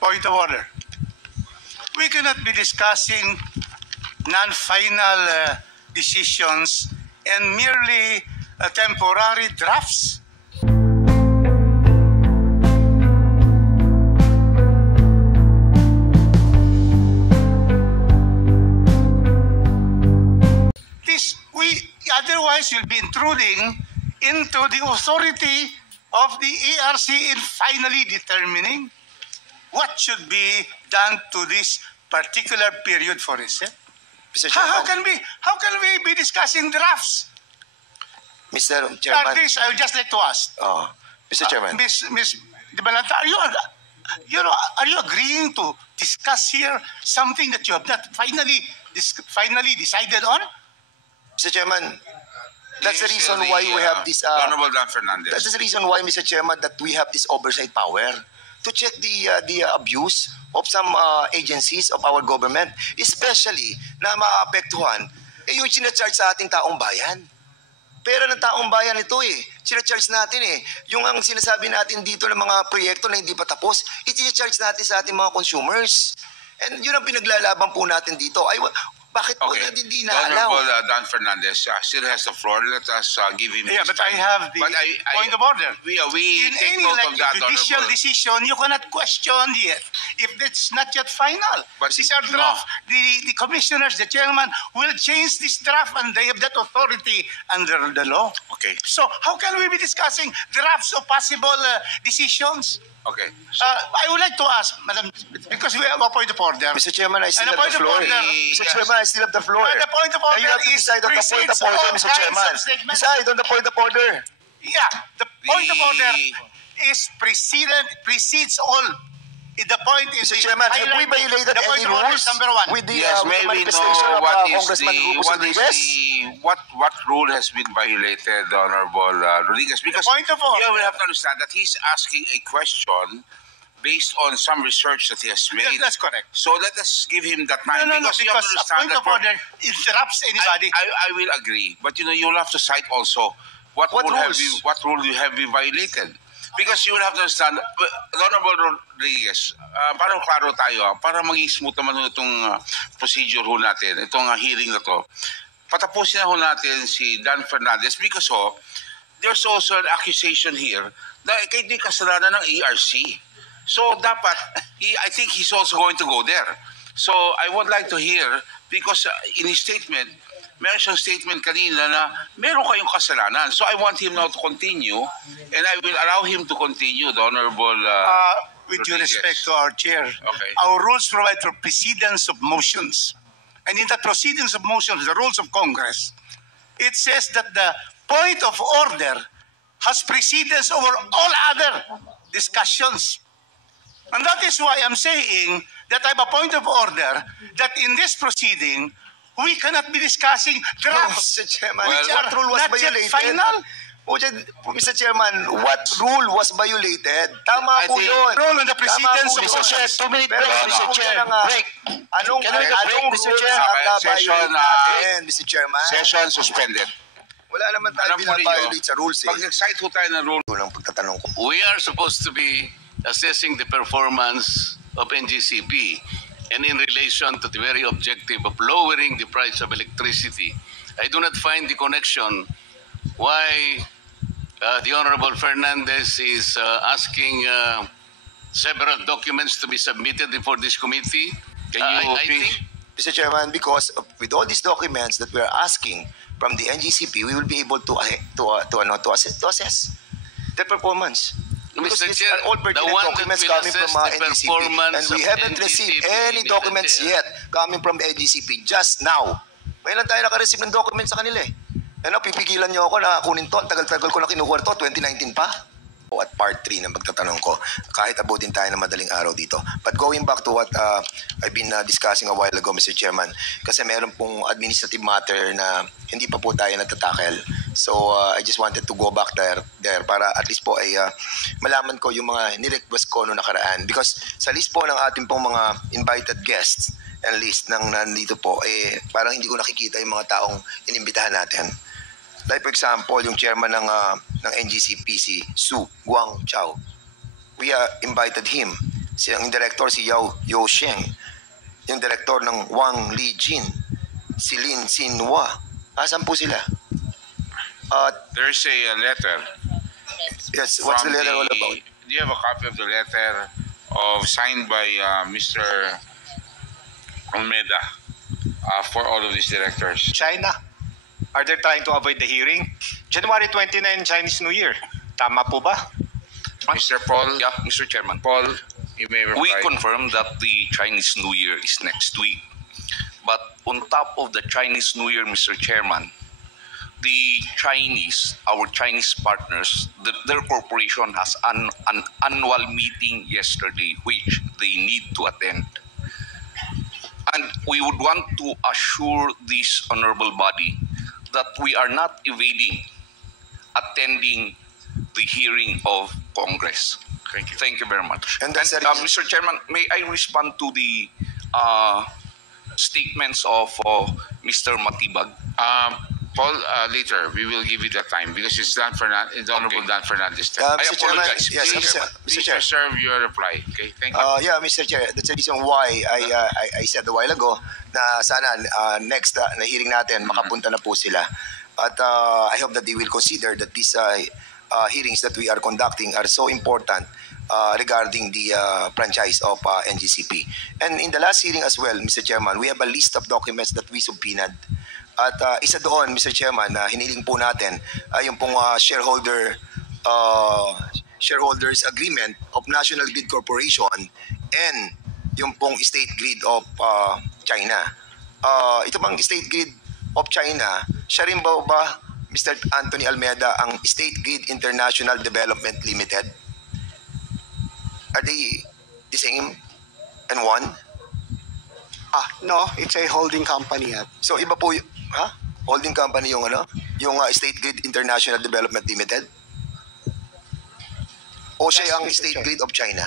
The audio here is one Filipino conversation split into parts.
Point of order. We cannot be discussing non-final decisions and merely temporary drafts. Otherwise, we'll be intruding into the authority of the ARC in finally determining what should be done to this particular period for itself. How can we be discussing drafts? Mr. Chairman. At least I would just like to ask. Mr. Chairman. Ms. De Balanta, are you agreeing to discuss here something that you have not finally decided on? Mr. Chairman, that's the reason why we have this. Honorable Dan Fernandez. That's the reason why, Mr. Chairman, that we have this oversight power to check the abuse of some agencies of our government, especially na maapektuhan yung sinacharge sa ating taong bayan. Pera ng taong bayan ito sinacharge natin Yung ang sinasabi natin dito ng mga proyekto na hindi pa tapos, i-charge natin sa ating mga consumers. And yun ang pinaglalaban po natin dito. Bakit po natin hindi na-allow? Honorable Dan Fernandez still has the floor. Let us give him. Yeah, but I have the point of order. We in take any note of that, judicial decision, you cannot question yet if it's not yet final. But these are draft. The commissioners, the chairman, will change this draft, and they have that authority under the law. Okay. So how can we be discussing drafts of possible decisions? Okay. I would like to ask, Madam, because we have a point of order. Mr. Chairman, I still have the floor. Mr. Chairman, I still have the floor. The point of order you have to decide on the point of order, Mr. Chairman. Decide on the point of order. Yeah, the point of order is precedes all. The point is, Mr. Chairman, have we violated any rules with the manifestation of Congressman Rufus Rodriguez? What rule has been violated, Honorable Rodriguez? Because point of order. You will have to understand that he's asking a question based on some research that he has made. Yes, that's correct. So let us give him that time. No, because a point of order interrupts anybody. I will agree, but you'll have to cite also what rule you have been violated. Because you will have to understand, Honorable Rodriguez, para klaro tayo, para maging smooth naman itong procedure natin, itong hearing na to, patapusin na natin si Dan Fernandez because there's also an accusation here na kay di kasalanan ng ARC. So dapat, I think he's also going to go there. So I would like to hear, because in his statement, meron siyang statement kanina na meron kayong kasalanan. So I want him now to continue, and I will allow him to continue, the Honorable with due respect to our chair, our rules provide for precedence of motions. And in the proceedings of motions, the rules of Congress, it says that the point of order has precedence over all other discussions. And that is why I'm saying that I have a point of order that in this proceeding, we cannot be discussing drafts, Mr. Chairman, which are what rule was not violated? yet final. Mr. Chairman, what rule was violated? Tama po yun. Rule on the precedence of Mr. Chair. 2 minute break, Mr. Chair. Break. Anong Mr. Chair? Session natin, Mr. Chairman? Session suspended. Wala naman tayo binabiolate sa rules Pag nag-cite ho tayo ng rule. Ang pagtatanong ko. We are supposed to be assessing the performance of NGCP. And in relation to the very objective of lowering the price of electricity, I do not find the connection why the Honorable Fernandez is asking several documents to be submitted before this committee. I think, Mr. Chairman, because with all these documents that we are asking from the NGCP, we will be able to assess their performance. Because Mr. Chair, all pertinent documents coming from NGCP, and we haven't received any documents yet coming from the NGCP just now. May lang tayo naka-receive ng documents sa kanila pipigilan niyo ako na kunin to. Tagal-tagal ko na kinukuha to, 2019 pa. At part 3 ng pagtatanong ko, kahit abutin tayo ng madaling araw dito. But going back to what I've been discussing a while ago, Mr. Chairman, kasi meron pong administrative matter na hindi pa po tayo nagtatackle. So I just wanted to go back there para at least po ay malaman ko yung mga nirequest ko noong nakaraan. Because sa list po ng ating pong mga invited guests and list ng nandito po, parang hindi ko nakikita yung mga taong inimbitahan natin. Like for example, yung chairman ng NGCP, si Su Guang Chao. We invited him. Ang director si Yao Sheng, yung director ng Wang Lijin, si Lin Xinhua. Asan po sila? There's a letter. Yes, what's the letter all about? Do you have a copy of the letter signed by Mr. Almeida for all of these directors? China, are they trying to avoid the hearing? January 29, Chinese New Year. Tama po ba? Mr. Paul? Yeah, Mr. Chairman. Paul, you may reply. We confirm that the Chinese New Year is next week. But on top of the Chinese New Year, Mr. Chairman, the Chinese, our Chinese partners, their corporation has an annual meeting yesterday which they need to attend. And we would want to assure this honorable body that we are not evading attending the hearing of Congress. Thank you. Thank you very much. And that's Mr. Chairman, may I respond to the statements of Mr. Matibag? Paul, later we will give you the time because it's Dan Fernandez, it's Honorable Okay. Dan Fernandez. Mr. I Chairman, apologize, yes, Mr. Chairman. Mr. Please Chair. reserve your reply. Okay, thank you. Yeah, Mr. Chair, that's the reason why I said a while ago na sana next na hearing natin makapunta na po sila. At I hope that they will consider that these hearings that we are conducting are so important regarding the franchise of NGCP. And in the last hearing as well, Mr. Chairman, we have a list of documents that we subpoenaed. At isa doon, Mr. Chairman, hiniling po natin yung pong shareholders agreement of National Grid Corporation and yung pong State Grid of China. Ito bang State Grid of China, siya rin ba Mr. Anthony Almeida ang State Grid International Development Limited? Are they the same and one? No, it's a holding company. So iba po holding company yung yung State Grid International Development Limited? O siya ang Mr. State Chair. Grid of China?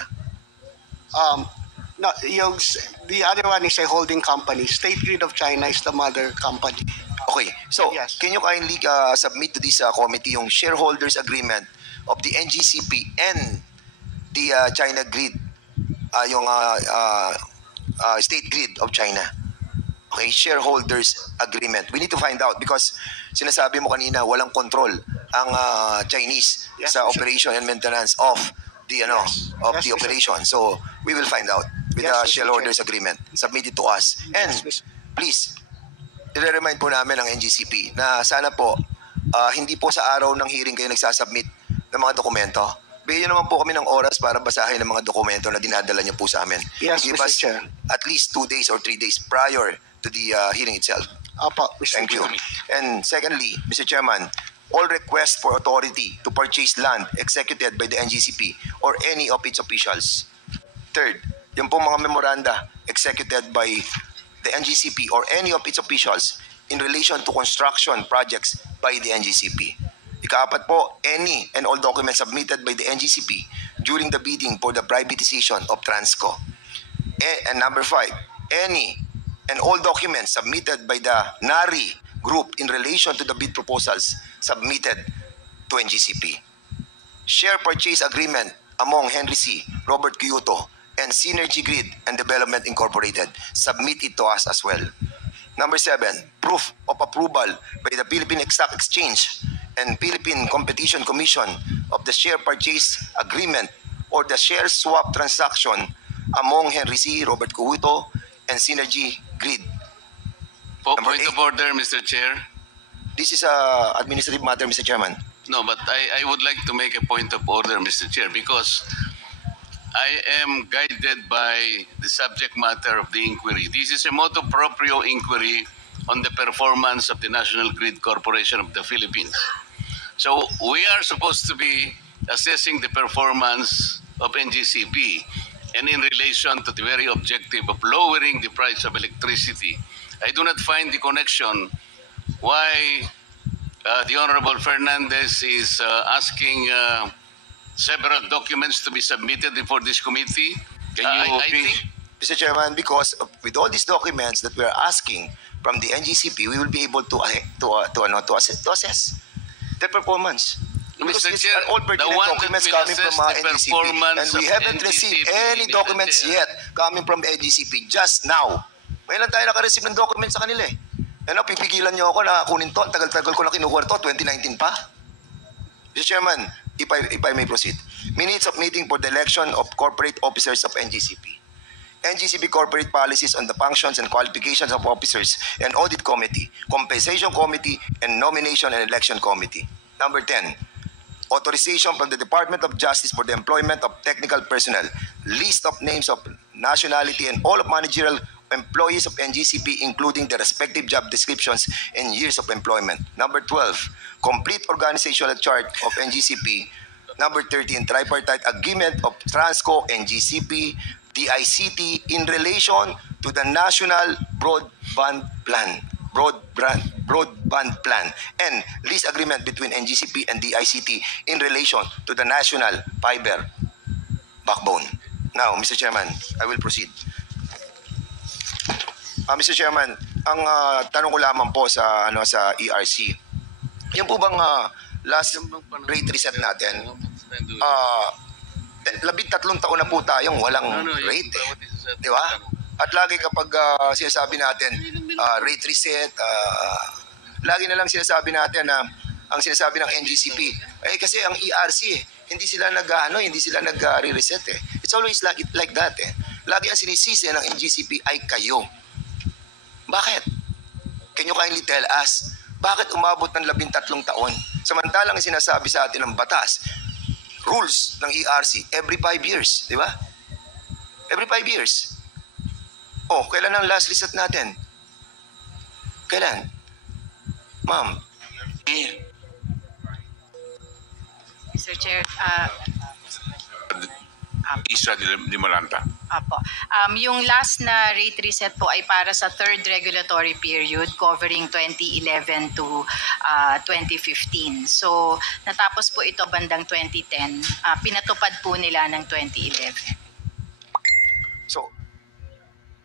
No, the other one is a holding company. State Grid of China is the mother company. Okay, so Yes. can you kindly submit to this committee yung shareholders agreement of the NGCP and the China Grid, yung State Grid of China? Okay, shareholders agreement. We need to find out because sinasabi mo kanina walang control ang Chinese Yes, sa Mr. operation and maintenance of the Yes, the Mr. operation. So we will find out with Yes, the Mr. shareholders agreement. Submit it to us. And Yes, Mr. please, i-remind po namin ang NGCP na sana po hindi po sa araw ng hearing kayo nagsasubmit ng mga dokumento. Bigyan naman po kami ng oras para basahin ang mga dokumento na dinadala niyo po sa amin. Yes, Give Mr. us Chair. at least 2 days or 3 days prior to the hearing itself. Apo, Mr. Thank you. Chairman. And secondly, Mr. Chairman, all requests for authority to purchase land executed by the NGCP or any of its officials. Third, yung pong mga memoranda executed by the NGCP or any of its officials in relation to construction projects by the NGCP. Ikaapat po, any and all documents submitted by the NGCP during the bidding for the privatization of Transco. And number 5, any and all documents submitted by the NARI group in relation to the bid proposals submitted to NGCP. Share purchase agreement among Henry C., Robert Kyoto, and Synergy Grid and Development Incorporated. Submit it to us as well. Number 7, proof of approval by the Philippine Stock Exchange and Philippine Competition Commission of the share purchase agreement or the share swap transaction among Henry C., Robert Kyoto, and Synergy Grid. Number Point 8. of order, Mr. Chair. This is a administrative matter, Mr. Chairman. No, but I would like to make a point of order, Mr. Chair, because I am guided by the subject matter of the inquiry. This is a motu proprio inquiry on the performance of the National Grid Corporation of the Philippines. So we are supposed to be assessing the performance of NGCP and in relation to the very objective of lowering the price of electricity. I do not find the connection why the Honorable Fernandez is asking several documents to be submitted before this committee. Can you I please? think Mr. Chairman, because with all these documents that we are asking from the NGCP, we will be able to assess their performance. Because Mr. these Chair, are all the pertinent one that documents will coming from assess the NGCP. performance And we of haven't received NGCP, any Mr. documents Chair. yet coming from NGCP just now. Ngayon lang tayo nakareceive ng documents sa kanila eh. Ano, pipigilan niyo ako na kunin to. Ang tagal-tagal ko na kinukuha to. 2019 pa. Mr. Chairman, if I may proceed. Minutes of meeting for the election of corporate officers of NGCP. NGCP corporate policies on the functions and qualifications of officers and audit committee, compensation committee, and nomination and election committee. Number 10, authorization from the Department of Justice for the employment of technical personnel, list of names of nationality and all of managerial employees of NGCP, including the respective job descriptions and years of employment. Number 12, complete organizational chart of NGCP. Number 13, tripartite agreement of Transco, NGCP, DICT in relation to the National Broadband Plan. Broadband Plan and lease agreement between NGCP and DICT in relation to the National Fiber Backbone. Now, Mr. Chairman, I will proceed. Mr. Chairman, ang tanong ko lamang po sa ERC. Yung po bang last rate reset natin? 13 taon na po tayong walang rate eh. Di ba? At lagi kapag sinasabi natin rate reset, lagi na lang sinasabi natin na ang sinasabi ng NGCP kasi ang ERC hindi sila nag-re-reset eh. It's always like that eh. Lagi ang sinisisi ng NGCP ay kayo. Bakit? Can you kindly tell us bakit umabot ng 13 taon? Samantalang sinasabi sa atin ng batas, rules ng ERC every 5 years, di ba? Every 5 years. Oh, kailan ang last reset natin? Kailan? Ma'am. Mr. Chair, Isa di Malanta. Apo. Yung last na rate reset po ay para sa third regulatory period covering 2011 to 2015. So, natapos po ito bandang 2010. Pinatupad po nila ng 2011. So,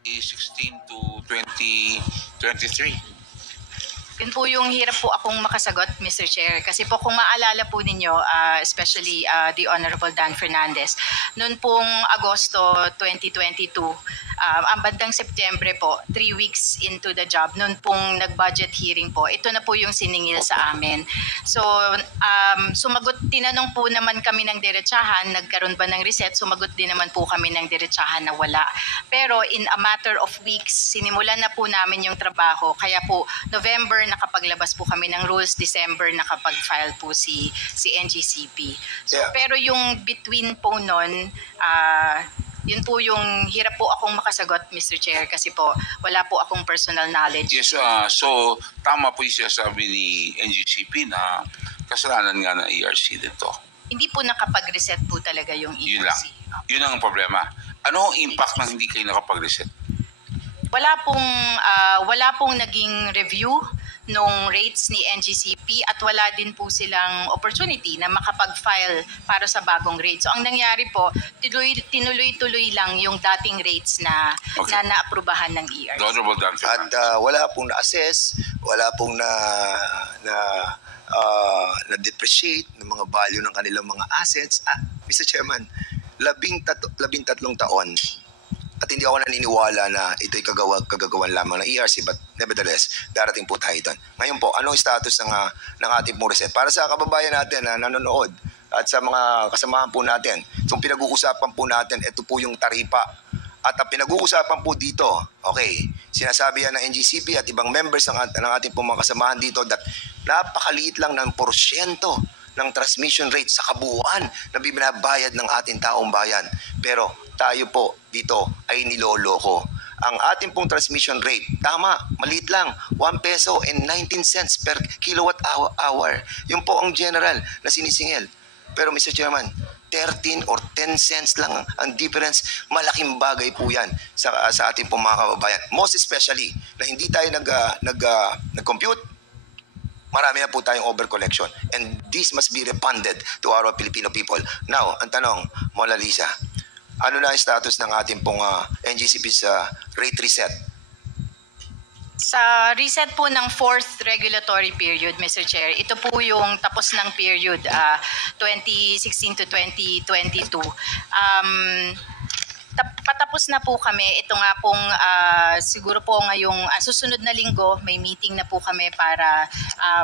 2016 to 2023. Yun po yung hirap po akong makasagot, Mr. Chair. Kasi po kung maalala po ninyo, especially the Honorable Dan Fernandez, noon pong Agosto 2022, ang bandang Setyembre po, 3 weeks into the job, noon pong nag-budget hearing po, ito na po yung siningil sa amin. So, tinanong po naman kami ng diretsahan, nagkaroon ba ng reset? Sumagot din naman po kami ng diretsahan na wala. Pero in a matter of weeks, sinimulan na po namin yung trabaho. Kaya po, November nakapaglabas po kami ng rules, December nakapag-file po si NGCP. So, Yeah. Pero yung between po nun, yun po yung hirap po akong makasagot, Mr. Chair, kasi po wala po akong personal knowledge. Yes, so tama po yung sinasabi ni NGCP na kasalanan nga ng ERC dito. Hindi po nakapag-reset po talaga yung Yun lang. ERC. Yun ang problema. Ano ang impact ng hindi kayo nakapag-reset? Wala pong naging review nung rates ni NGCP at wala din po silang opportunity na makapag-file para sa bagong rates. So ang nangyari po, tinuloy-tuloy lang yung dating rates na naaprubahan ng ERC. Honorable Dan Fernandez. at wala pong na-assess, wala pong na-depreciate ng mga value ng kanilang mga assets. Mr. Chairman, 13 taon. At hindi ako naniniwala na ito'y kagagawan lamang ng ERC, but nevertheless, darating po tayo doon. Ngayon po, anong status ng ating pong reset? Para sa kababayan natin na nanonood at sa mga kasamahan po natin, itong pinag-uusapan po natin, ito po yung taripa. At ang pinag-uusapan po dito, okay, sinasabi yan ng NGCP at ibang members ng ating pong mga kasamahan dito that napakaliit lang ng porsyento ng transmission rate sa kabuuan na binabayad ng ating taong bayan. Pero tayo po dito ay niloloko. Ang ating pong transmission rate, tama, maliit lang, 1 peso and 19 cents per kilowatt hour. Yun po ang general na sinisingil. Pero Mr. Chairman, 13 or 10 cents lang ang difference. Malaking bagay po yan sa ating pong mga kababayan. Most especially na hindi tayo nag-compute, marami na po tayong overcollection. And this must be refunded to our Filipino people. Now, ang tanong, Mona Lisa, ano na ang status ng ating pong NGCP's rate reset? Sa reset po ng 4th regulatory period, Mr. Chair, ito po yung tapos ng period 2016 to 2022. Patapos na po kami. Ito nga pong siguro po ngayong susunod na linggo, may meeting na po kami para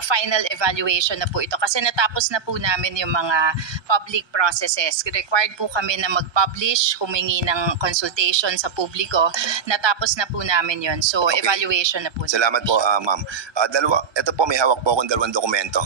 final evaluation na po ito. Kasi natapos na po namin yung mga public processes. Required po kami na mag-publish, humingi ng consultation sa publiko. Natapos na po namin yun. So, Okay. evaluation na po. Salamat po, ma'am. Ito po, may hawak po akong dalawang dokumento.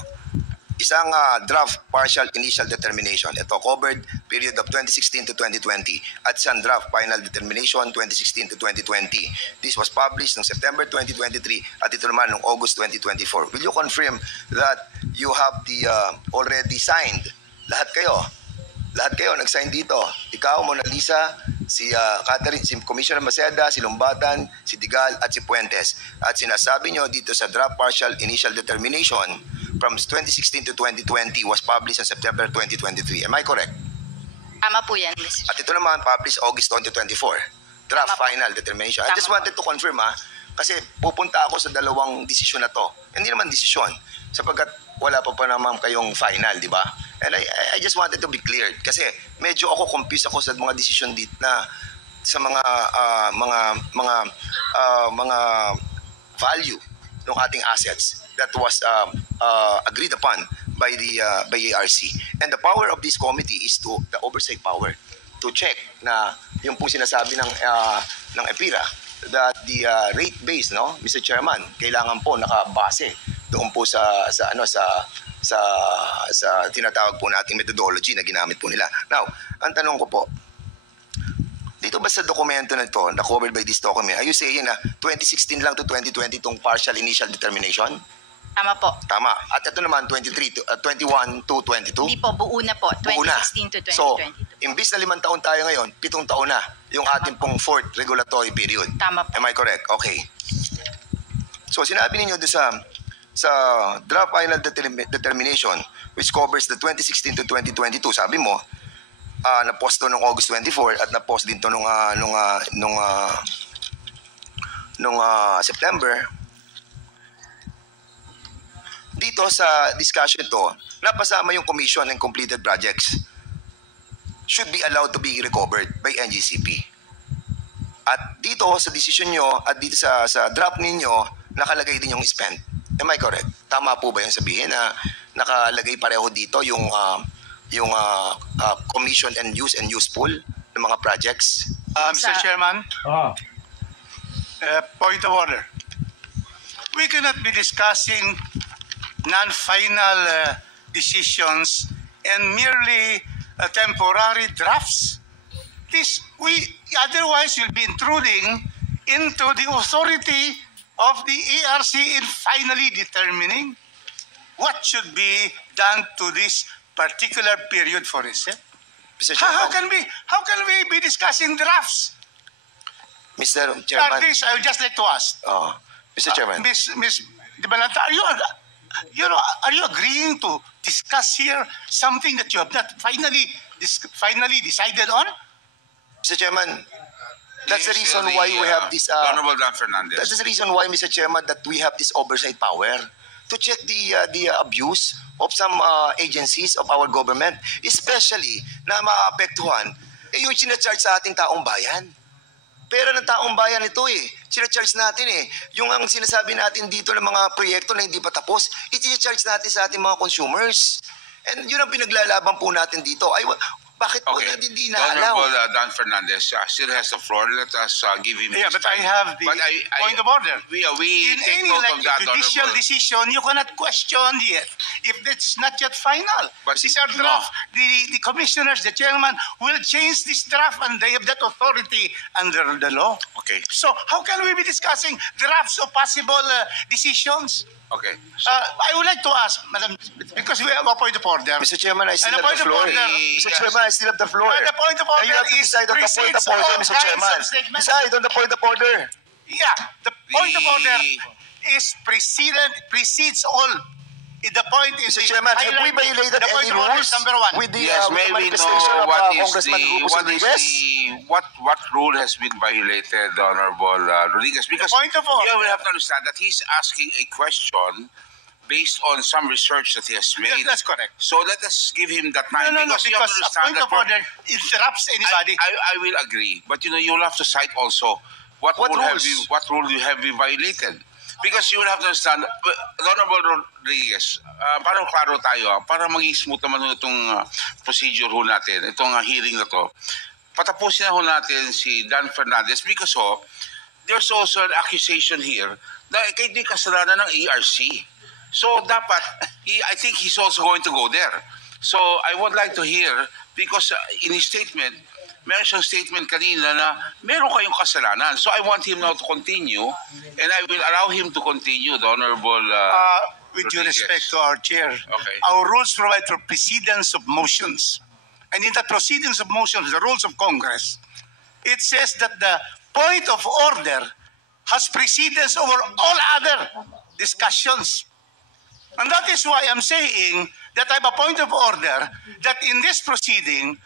Isang draft partial initial determination. Ito covered period of 2016 to 2020 at isang draft final determination 2016 to 2020. This was published noong September 2023 at ito naman noong August 2024. Will you confirm that you have the already signed? Lahat kayo nag-sign dito. Ikaw, Mona Lisa, si Catherine, si Commissioner Maceda, si Lumbatan, si Digal at si Puentes. At sinasabi nyo dito sa draft partial initial determination from 2016 to 2020 was published on September 2023. Am I correct? Tama po yan, Mr. At ito naman published August 2024. Draft final determination. I just wanted to confirm kasi pupunta ako sa dalawang desisyon na to. Hindi naman desisyon sapagkat wala pa naman kayong final, di ba? And I just wanted to be cleared kasi medyo ako confused ako sa mga desisyon dito na sa mga value ng ating assets that was agreed upon by ARC. And the power of this committee is the oversight power to check na yung pong sinasabi ng EPIRA that the rate base, no, Mr. Chairman, kailangan po nakabase doon po sa tinatawag po nating methodology na ginamit po nila. Now, ang tanong ko po, dito ba sa dokumento na ito, na covered by this document, are you saying na 2016 lang to 2020 itong partial initial determination? Tama po. Tama. At ito naman, 21 to 22? Hindi po, buo na po. 2016 to 2022. So, imbis na 5 taon tayo ngayon, 7 taon na yung ating pong 4th regulatory period. Tama po. Am I correct? Okay. So, sinabi ninyo doon sa draft final determination which covers the 2016 to 2022, sabi mo, na-post to noong August 24 at na-post din to nung September. Dito sa discussion to, napasama yung commission and completed projects should be allowed to be recovered by NGCP. At dito sa decision nyo at dito sa draft ninyo, nakalagay din yung spend. Am I correct? Tama po ba yung sabihin na nakalagay pareho dito yung commission and useful ng mga projects? Mr. Chairman, point of order. We cannot be discussing non-final decisions and merely temporary drafts. Otherwise we'll be intruding into the authority of the ARC in finally determining what should be done to this particular period for reset. Mr. Chairman, How can we be discussing drafts? Mr. Chairman. This, I would just like to ask. Mr. Chairman. Ms. Di Balanta, are you agreeing to discuss here something that you have not finally decided on? Mr. Chairman, that's the reason why we have this. Honorable Dan Fernandez. That's the reason why, Mr. Chairman, that we have this oversight power to check the abuse of some agencies of our government, especially na maapektuhan yung sinacharge sa ating taong bayan. Pera ng taong bayan ito sinacharge natin Yung ang sinasabi natin dito ng mga proyekto na hindi pa tapos, i-charge natin sa ating mga consumers. And yun ang pinaglalaban po natin dito. Bakit po natin hindi naalaw? Honorable Dan Fernandez still has the floor. Let us give him Yeah, but I have the point of order. We In take any note of that, judicial Honorable. decision, you cannot question yet if it's not yet final. But These are draft. The commissioners, the chairman will change this draft and they have that authority under the law. Okay. So how can we be discussing drafts of possible decisions? Okay. I would like to ask, Madam, because we have a point of order. Mr. Chairman, I still And have the floor. Mr. Chairman, I still have the floor. The point of order And you have to is decide on the point of precedes order, all Mr. kinds Chairman. of statements. Decide on the point of order. Yeah, the point of order is precedes all The point is, Mr. Chairman, have we violated any rules number one. with the, Yes, with the may we manifestation know of Congressman Rufus Rodriguez? what rule has been violated, Honorable Rodriguez? Because Point of order. here we have to understand that he's asking a question based on some research that he has made. That's correct. So let us give him that time. No, because you have because to a understand point that of order interrupts anybody. I will agree, but you'll have to cite also what rule you have you violated. Because you will have to understand, Honorable Rodriguez, parang klaro tayo, para maging smooth naman itong procedure ho natin, itong hearing na to. Patapusin na ho natin si Dan Fernandez because there's also an accusation here na kay di kasalanan ng ERC. So dapat, I think he's also going to go there. So I would like to hear, because in his statement, meron siyang statement kanina na meron kayong kasalanan. So I want him now to continue, and I will allow him to continue, the Honorable with due respect to our chair, Okay. our rules provide for precedence of motions. And in the proceedings of motions, the rules of Congress, it says that the point of order has precedence over all other discussions. And that is why I'm saying that I have a point of order that in this proceeding,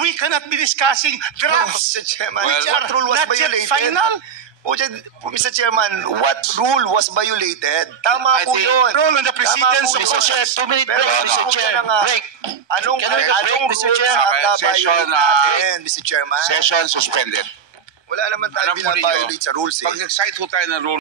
we cannot be discussing drafts, Mr. Chairman, which what are rule was not yet violated? final. Mr. Chairman, what rule was violated? Tama I po think- yun. Rule on the precedence Tama of po yun. motions. 2-minute Pero break, Mr. ano Chair. na nga, Break. Anong Can we have a break, anong Mr. rules Chair? ang Okay, session, na-violate natin, Mr. Chairman? Session suspended. Wala naman tayo Alam mo ninyo, binabiolate sa rules eh. pag nag-cite ho tayo ng rule